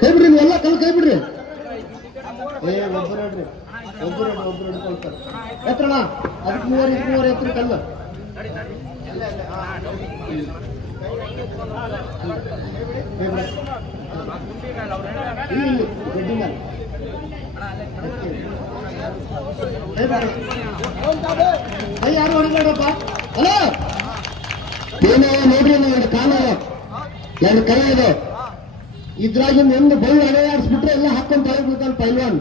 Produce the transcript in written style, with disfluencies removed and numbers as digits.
ಕೈ ಬಿಡ್ರಿ ಎಲ್ಲ ಕಲ್ ಕೈ ಬಿಡ್ರಿ. ಒಬ್ಬರು ಹಿಡ್ಕೊಳ್ತಾರೆ ಎತ್ತರಣ ಅದಕ್ಕೆ ಮೂವರು ಎತ್ತರ ಕಲ್ಲು ಕೈ ಯಾರು ಹೊಡಿಬೇಡಪ್ಪ. ಹಲೋ ಏನೋ ನೋಡ್ರಿ ಎರಡು ಕಾಲು ಎರಡು ಕೈ ಇದೆ. ಇದ್ರಾಗಿಂದ ಒಂದು ಬಳ್ಳಿ ಅಡೆಯಾಡಿಸ್ಬಿಟ್ರೆ ಎಲ್ಲ ಹಾಕೊಂಡು ತಲೆ ಬಿಡ್ತಾನೆ ಪೈಲ್ವಾನ್.